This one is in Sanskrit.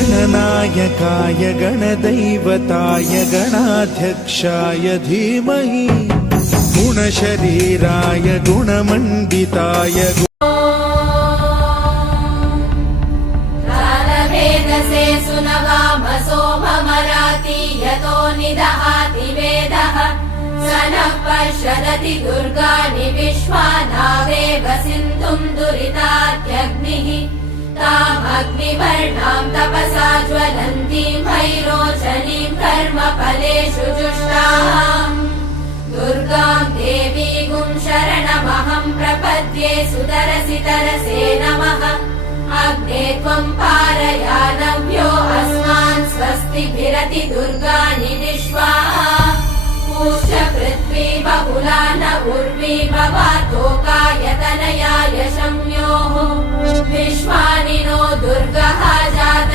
गणनायकाय गणदैवताय गणाध्यक्षाय धीमहि गुणशरीराय गुणमण्डिताय वेदसे सुनवामसो ममराति यतो निदहाति वेदः स नः पश्यदति दुर्गाणि विश्वानावेव सिन्धुम् दुरितात्यग्निः तामग्निवर्णाम् तपसा ज्वलन्तीम् भैरोचनीम् कर्मफलेषु जुष्टाम् दुर्गाम् देवीगुम् शरणमहम् प्रपद्ये सुतरसि तरसे नमः अग्ने त्वम् पारयानव्यो अस्मान् स्वस्तिभिरति दुर्गाणि विश्वा पूष्य पृथ्वी बहुला न उर्वी भवातोकायतनयाय शम्योः विश्वानि नो दुर्गः जात